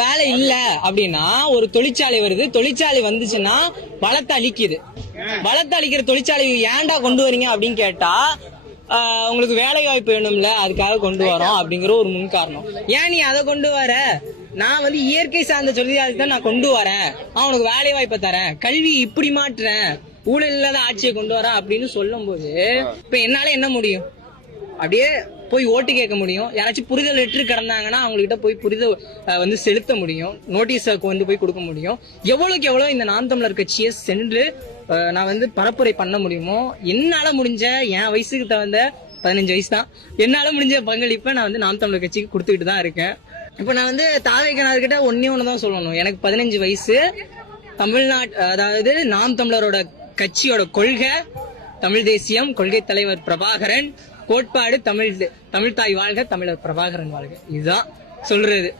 வேலை இல்ல அப்படின்னா ஒரு தொழிற்சாலை வருது, தொழிற்சாலை வந்துச்சுன்னா வளத்தை அழிக்குது. வளத்தை அழிக்கிற தொழிற்சாலை ஏன்டா கொண்டு வரீங்க அப்படின்னு கேட்டா உங்களுக்கு வேலை வாய்ப்பு வேணும்ல, அதுக்காக கொண்டு வரோம் அப்படிங்கிற ஒரு முன் காரணம். ஏன் நீ அதை கொண்டு வர? நான் வந்து இயற்கை சார்ந்த தொழிலாளி தான் நான் கொண்டு வரேன், உனக்கு வேலை வாய்ப்பை தரேன், கல்வி இப்படி மாற்றுறேன், ஊழல் இல்லாத ஆட்சியை கொண்டு வரேன் அப்படின்னு சொல்லும் போது இப்ப என்னால என்ன முடியும்? அப்படியே போய் ஓட்டு கேட்க முடியும். யாராச்சும் புரிதல் லெட்டர் கிடந்தாங்கன்னா அவங்ககிட்ட போய் புரிதல் வந்து செலுத்த முடியும், நோட்டீஸ் கொண்டு போய் கொடுக்க முடியும். எவ்வளவுக்கு எவ்வளவு இந்த நாம் தமிழர் கட்சியை சென்று நான் வந்து பரப்புரை பண்ண முடியுமோ என்னால முடிஞ்ச, என் வயசுக்கு தகுந்த 15 வயசு தான், என்னால முடிஞ்ச பங்களிப்பை நான் வந்து நாம் தமிழர் கட்சிக்கு கொடுத்துக்கிட்டு தான் இருக்கேன். இப்ப நான் வந்து தாவேக்கனார்கிட்ட ஒன்னதான் சொல்லணும், எனக்கு 15 வயசு, தமிழ்நாட்டு அதாவது நாம் தமிழரோட கட்சியோட கொள்கை தமிழ் தேசியம், கொள்கை தலைவர் பிரபாகரன், கோட்பாடு தமிழ் தாய் வாழ்க, தமிழர் பிரபாகரன் வாழ்க, இதுதான் சொல்றது.